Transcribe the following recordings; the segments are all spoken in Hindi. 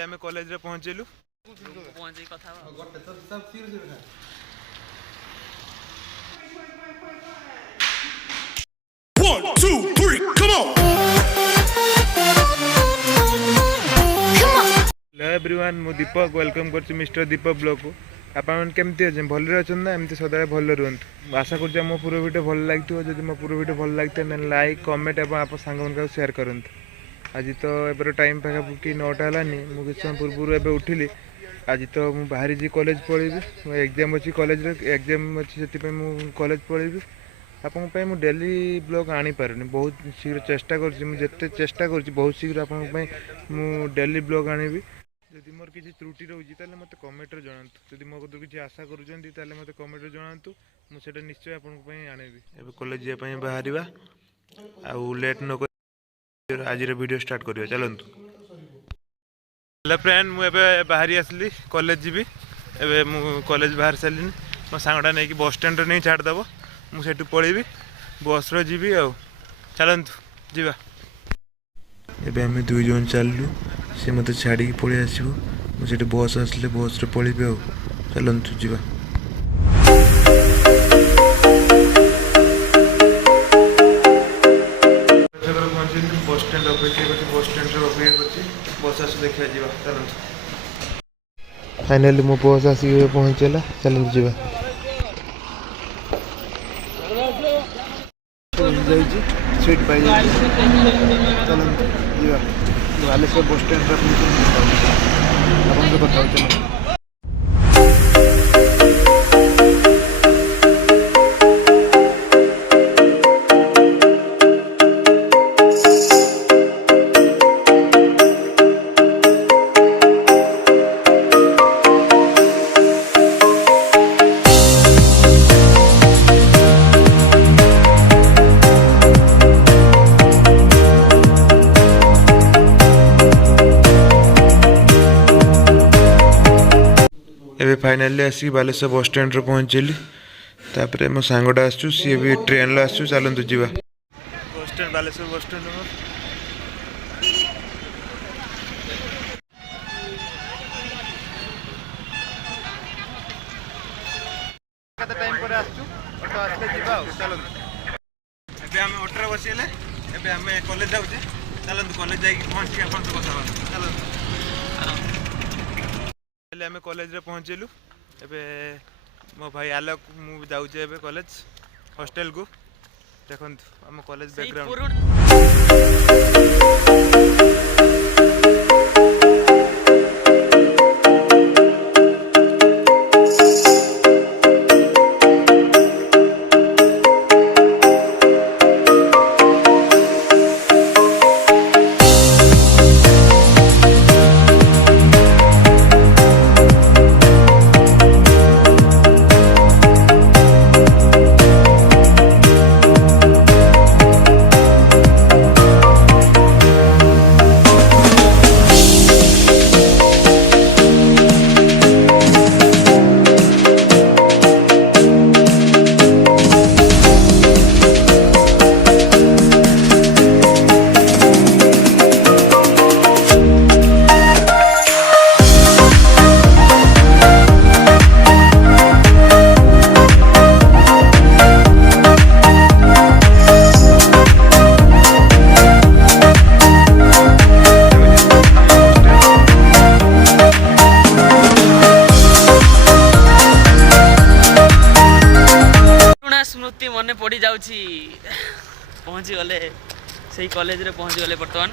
फाइनली आम कॉलेज रे पहुँचलु One, two, three, come on! Hello everyone मु दीपक वेलकम कर मिस्टर दीपक ब्लॉग को आपन केमती अच्छे भलरे अच्छे ना एमती सदा भल रुहतु आशा कर मो पूरा वीडियो भल लगी जब मो पूरा वीडियो भल लगी लाइक कमेंट और आप सांग सेयार करूँ आज तो एबर टाइम पाखापाखि 9टा है मुझे किसी समय पूर्व एवं उठिली आज तो मुझे बाहरी कॉलेज पढ़ेबी एग्जाम अच्छी कॉलेज एग्जाम अच्छी से मुझे कॉलेज पढ़ेबी आपन डेली ब्लॉग आनी पारुनी बहुत शीघ्र चेष्टा करते चेष्टा कर बहुत शीघ्र आपन डेली ब्लॉग आनीबी जदि मोर किसी त्रुटि रोची ताले मते कमेंट रे जणांतु जदि मो कदर किसी आशा करूचंती ताले मते कमेंट रे जणांतु मु सेटा निश्चय आपन पई आनेबी एबे कॉलेज जे पई बाहरिबा आ लेट न कर आज रे वीडियो स्टार्ट करियो चलंतु हेलो फ्रेंड मु एबे बाहरी आसली कॉलेज जीबी एबे मु कॉलेज बाहर सालिनी मो सांगडा नै कि बस स्टैंड रे नै छाड़ दबो मु सेटु पळेबी बस रे जीबी आ चलंतु जीवा एबे हम दुई जन चललु से मत छाड़ी पड़े आसो मुझे बस आसले बस रे पलैबी आ चलतु जी बस स्टैंड अपेक्षा कर बस स्टैंड अपेक्षा कर बस आस देखा जा चलतु फाइनाली मो बस आसिक पहुँचला चलतु जी सीट पाई चलतु जी बालेश्वर बस स्टैंड कथा चलो एबे फाइनली आसिक बालेश्वर बस स्टैंड रे पहुँचली तापर मो सांगटा आसु सी भी ट्रेन ला आसु चलतु जी bus stand Baleshwar bus stand time पर आसु ऑटो आसले जीवा चलतु एबे हम ऑटो रे बसिले एबे हम कॉलेज जाउचे चलतु कॉलेज जाई पहुँच के अपन तो कथा चलतु आम कॉलेज रे पहुँचलु एबे मो भाई आलोक मु जाऊे एबे कॉलेज हॉस्टल को देखंतु आम कॉलेज बैकग्राउंड स्मृति मन पड़ जाऊँगी पहुँची गले से कॉलेज रे पहुँची गले बर्तमान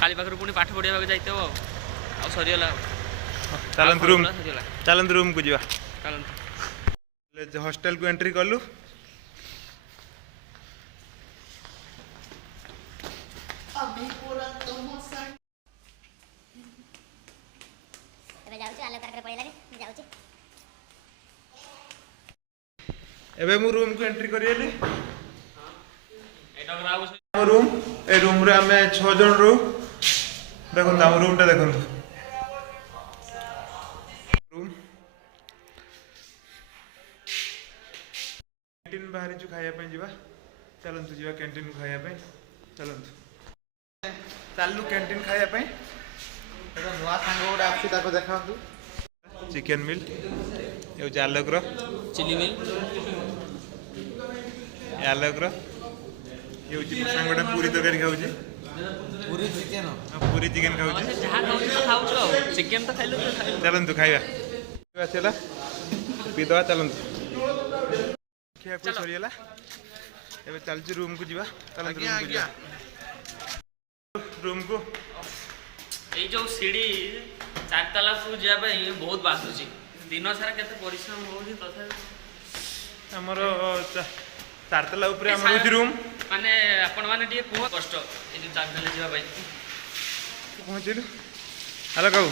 खाली पाखर पुणी पाठ पढ़ा जाइए आ सरीगला चलत रूम को जीवा चलत हॉस्टल को एंट्री कलु एबे मु रूम को एंट्री करियली रूम ए रूम रे हमें 6 जन रो देखो हम रूम टा देखो रूम कैंटीन बाहर जो खाया पे जीवा चलंतु जीवा कैंटीन खाया पे चलंतु चालू कैंटीन खाया पे ନୂଆ ସାଙ୍ଗ ଗୋଟେ ଆସୁଛି ତାକୁ ଦେଖାନ୍ତୁ। ଚିକେନ ମିଲ୍ ଏ ହେଉଛି ଆଲୋକର ଚିଲି ମିଲ୍ ଆଲୋକର ଏ ହେଉଛି ମୋ ସାଙ୍ଗଟା ପୁରୀ ତରକାରୀ ଖାଉଛି। ପୁରୀ ଚିକେନ ପୁରୀ ଚିକେନ ଖାଉଛି। ଯାହା ଖାଉଛୁ ତ ଖାଉଛୁ ଆଉ ଚିକେନ ତ ଖାଇଲୁ ତ ଖାଇଲୁ। ଚାଲନ୍ତୁ ଖାଇବା ଆସିଲା ପିଇଦେବା ଚାଲନ୍ତୁ। ଖିଆଖୁଇ ସରିଗଲା ଏବେ ଚାଲିଛି ରୁମ୍କୁ ଯିବା। ଚାଲନ୍ତୁ ରୁମ୍କୁ ଯିବା। ରୁମ୍କୁ ଏଇ ଯୋଉ ସିଡ଼ି 4 ତାଲା ଉପରକୁ ଯିବା ପାଇଁ ବହୁତ ବାଧୁଛି। ଦିନ ସାରା କେତେ ପରିଶ୍ରମ ହଉଛି ତଥାପି ଆମର 4 ତାଲା ଉପରେ ଆମର ହେଉଛି ରୁମ୍। ମାନେ ଆପଣ ମାନେ ଟିକେ କୁହ କଷ୍ଟ ଏଇ ଯୋଉ 4 ତାଲା ଯିବା ପାଇଁ। ପହଞ୍ଚିଲୁ ହ୍ୟାଲୋ କାବୁ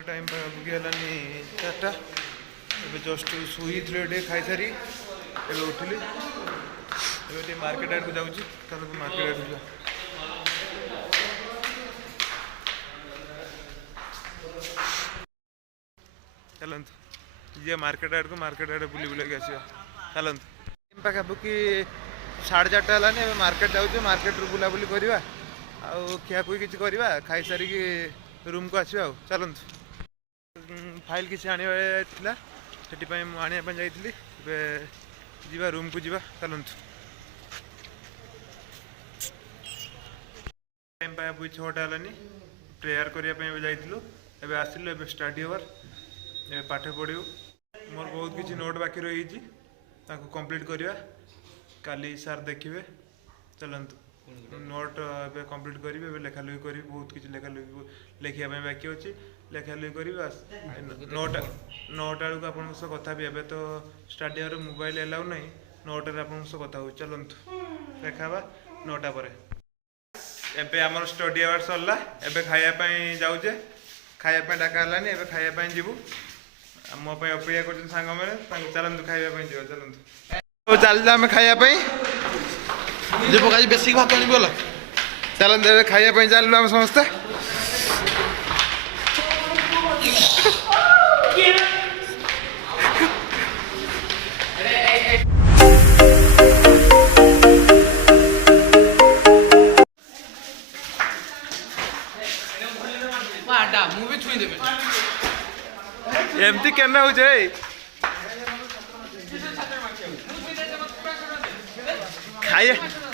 ଟାଇମ୍ ପାଖାପାଖି ହେଲାନି 4ଟା। ଏବେ ଜଷ୍ଟ ଶୋଇଥିଲେ ଟିକେ ଖାଇସାରି ଏବେ ଉଠିଲି। ଏବେ ଟିକେ ମାର୍କେଟ ଆଡ଼କୁ ଯାଉଛି। ତାହେଲେ ମାର୍କେଟ ଆଡ଼କୁ ଯିବା। ଚାଲନ୍ତୁ ଯିବା ମାର୍କେଟ ଆଡ଼କୁ। ମାର୍କେଟ ଆଡ଼େ ବୁଲି ବୁଲାକି ଆସିବା। ଚାଲନ୍ତୁ ପାଖାପାଖି 4:30 ହେଲାନି। ଏବେ ମାର୍କେଟ ଯାଉଛୁ। ମାର୍କେଟରୁ ବୁଲାବୁଲି କରିବା ଆଉ ଖିଆଖୁଇ କିଛି କରିବା। ଖାଇସାରିକି ରୁମ୍କୁ ଆସିବା ଆଉ। ଚାଲନ୍ତୁ ଫାଇଲ୍ କିଛି ଆଣିବା ଥିଲା ସେଥିପାଇଁ ମୁଁ ଆଣିବା ପାଇଁ ଯାଇଥିଲି। ଏବେ ଯିବା ରୁମ୍କୁ ଯିବା। ଚାଲନ୍ତୁ ଟାଇମ୍ ପାଖାପାଖି 6ଟା ହେଲାନି। ପ୍ରେୟାର କରିବା ପାଇଁ ଏବେ ଯାଇଥିଲୁ। ଏବେ ଆସିଲୁ। ଏବେ ଷ୍ଟଡି ଆୱାର। ଏବେ ପାଠ ପଢ଼ିବୁ। ମୋର ବହୁତ କିଛି ନୋଟ୍ ବାକି ରହିଯାଇଛି ତାକୁ କମ୍ପ୍ଲିଟ୍ କରିବା। କାଲି ସାର୍ ଦେଖିବେ। ଚାଲନ୍ତୁ ନୋଟ୍ ଏବେ କମ୍ପ୍ଲିଟ୍ କରିବି। ଏବେ ଲେଖାଲେଖି କରିବି। ବହୁତ କିଛି ଲେଖିବା ପାଇଁ ବାକି ଅଛି। ଲେଖାଲେଖି କରିବି। ନଅଟା ବେଳକୁ ଆପଣଙ୍କ ସହ କଥା ହେବି। ଏବେ ତ ଷ୍ଟଡି ଆୱାରରେ ମୋବାଇଲ ଏଲାଉ ନାହିଁ। 9ଟାରେ ଆପଣଙ୍କ ସହ କଥା ହେଉଛି। ଚାଲନ୍ତୁ ଦେଖା ହେବା 9ଟା ପରେ। ଏବେ ଆମର ଷ୍ଟଡି ଆୱାର ସରିଲା। ଏବେ ଖାଇବା ପାଇଁ ଯାଉଛେ। ଖାଇବା ପାଇଁ ଡାକା ହେଲାନି। ଏବେ ଖାଇବା ପାଇଁ ଯିବୁ। ମୋ ପାଇଁ ଅପେକ୍ଷା କରୁଛନ୍ତି ସାଙ୍ଗମାନେ। ଚାଲନ୍ତୁ ଖାଇବା ପାଇଁ ଯିବା। ଚାଲନ୍ତୁ ଚାଲିଛୁ ଆମେ ଖାଇବା ପାଇଁ। ଦୀପକ ଆଜି ବେଶୀ ଭାତ ଆଣିବି ଗଲା। ଚାଲନ୍ତୁ ଏବେ ଖାଇବା ପାଇଁ ଚାଲିଲୁ ଆମେ ସମସ୍ତେ। ମୁଁ ବି ଛୁଇଁ ଦେବି। ଏମିତି କେନ ହଉଛି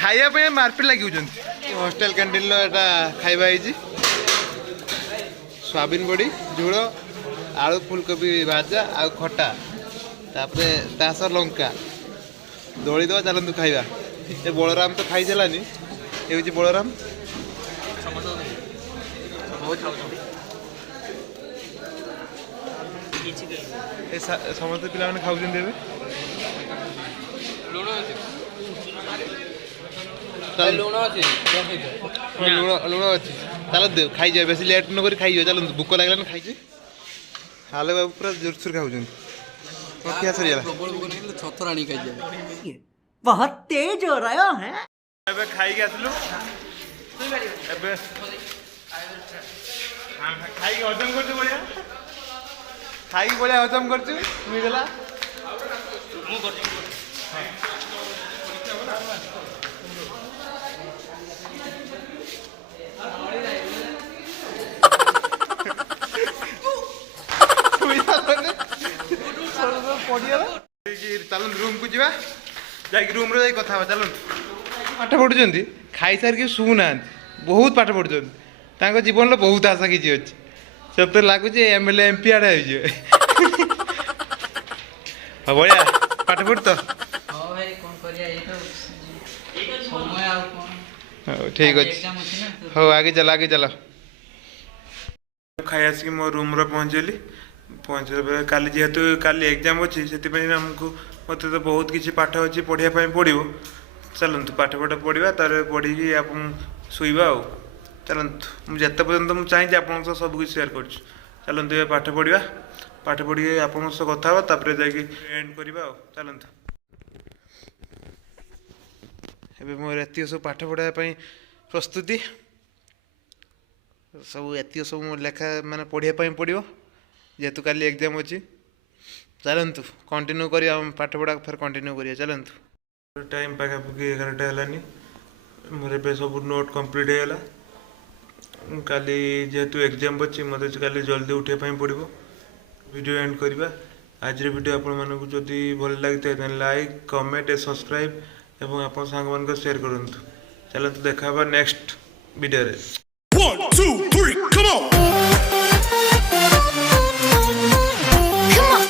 ଖାଇବା ପାଇଁ ମାରପିଟ ଲାଗିଯାଉଛନ୍ତି। ହଷ୍ଟେଲ କ୍ୟାଣ୍ଟିନ୍ର ଏଇଟା ଖାଇବା ହେଇଛି। ସୋୟାବିନ ବଡ଼ି ଝୋଳ, ଆଳୁ ଫୁଲକୋବି ଭାଜା ଆଉ ଖଟା, ତାପରେ ତା ସହ ଲଙ୍କା ଦଳି ଦେବା। ଚାଲନ୍ତୁ ଖାଇବା। ଏ ବଳରାମ ତ ଖାଇସାରିଲାନି। ଏ ହେଉଛି ବଳରାମ। ଏ ସମସ୍ତେ ପିଲାମାନେ ଖାଉଛନ୍ତି ଏବେ। ଲୁଣ ଅଛି। ଲୁଣ ଅଛି। ଲୁଣ ଅଛି। ଚାଲନ୍ତୁ ଖାଇଯିବା। ବେଶୀ ଲେଟ୍ ନ କରି ଖାଇଯିବା। ଚାଲନ୍ତୁ ଭୋକ ଲାଗିଲାନି ଖାଇଛି। ହାଲେ ବାବୁ ପୁରା ଜୋରସୋର ଖାଉଛନ୍ତି। ଖିଆ ସରିଗଲା। ଛତର ଆଣି ଖାଇଯିବେ। बहुत तेज हो रहा है। ଏବେ ଖାଇକି ଆସିଲୁ। ଏବେ ଖାଇକି ହଜମ କରୁଛୁ ବଢ଼ିଆ। ଖାଇକି ବଢ଼ିଆ ହଜମ କରୁଛୁ। ମିଳିଗଲା। ମୁଁ କରୁଛି। ଚାଲନ୍ତୁ ରୁମ୍କୁ ଯିବା। ଯାଇକି ରୁମ୍ରେ ଯାଇକି କଥା ହେବା। ଚାଲନ୍ତୁ ପାଠ ପଢ଼ୁଛନ୍ତି। ଖାଇସାରିକି ଶୁଉନାହାନ୍ତି। ବହୁତ ପାଠ ପଢ଼ୁଛନ୍ତି। ତାଙ୍କ ଜୀବନର ବହୁତ ଆଶା କିଛି ଅଛି। ସେତେ ଲାଗୁଛି MLA MP ଆଡ଼େ ହେଇଯିବେ। ହଁ ବଢ଼ିଆ ପାଠ ପଢ଼ୁ ତ। ହଁ ଭାଇ କଣ କରିବା ଏଇ ତ ସମୟ ଆଉ କଣ। ହଉ ଠିକ୍ ଅଛି। ହଉ ଆଗେ ଚାଲ ଆଗେ ଚାଲ। ଖାଇ ଆସିକି ମୋ ରୁମ୍ରେ ପହଞ୍ଚିଗଲି। ପହଞ୍ଚିଲା ପରେ କାଲି ଯେହେତୁ କାଲି ଏକ୍ଜାମ୍ ଅଛି ସେଥିପାଇଁ ମୋତେ ତ ବହୁତ କିଛି ପାଠ ଅଛି ପଢ଼ିବା ପାଇଁ ପଡ଼ିବ। ଚାଲନ୍ତୁ ପାଠ ପଢ଼ିବା। ତାପରେ ପଢ଼ିକି ଆପଣ ଶୋଇବା ଆଉ। ଚାଲନ୍ତୁ ମୁଁ ଯେତେ ପର୍ଯ୍ୟନ୍ତ ମୁଁ ଚାହିଁଛି ଆପଣଙ୍କ ସହ ସବୁ କିଛି ସେୟାର କରୁଛି। ଚାଲନ୍ତୁ ଏବେ ପାଠ ପଢ଼ିବା। ପାଠ ପଢ଼ିକି ଆପଣଙ୍କ ସହ କଥା ହେବା। ତାପରେ ଯାଇକି ଏଣ୍ଡ କରିବା ଆଉ। ଚାଲନ୍ତୁ ଏବେ ମୋର ଏତିକ ସବୁ ପାଠ ପଢ଼ିବା ପାଇଁ ପ୍ରସ୍ତୁତି ସବୁ। ଏତିକ ସବୁ ମୋ ଲେଖା ମାନେ ପଢ଼ିବା ପାଇଁ ପଡ଼ିବ ଯେହେତୁ କାଲି ଏକ୍ଜାମ୍ ଅଛି। ଚାଲନ୍ତୁ କଣ୍ଟିନ୍ୟୁ କରିବା। ପାଠପଢ଼ା ଫେର କଣ୍ଟିନ୍ୟୁ କରିବା। ଚାଲନ୍ତୁ ଟାଇମ୍ ପାଖାପାଖି 11ଟା ହେଲାନି। ମୋର ଏବେ ସବୁ ନୋଟ୍ କମ୍ପ୍ଲିଟ୍ ହେଇଗଲା। काली जेहेतु एग्जाम अच्छी मत काली जल्दी उठाई पड़ो वीडियो एंड करवा आज वीडियो आपण मानक जदि भल लगी था लाइक कमेंट सब्सक्राइब एवं आप सांग मान शेयर करूँ चलते देखा नेक्स्ट वीडियो रे। 1, 2, 3, come on!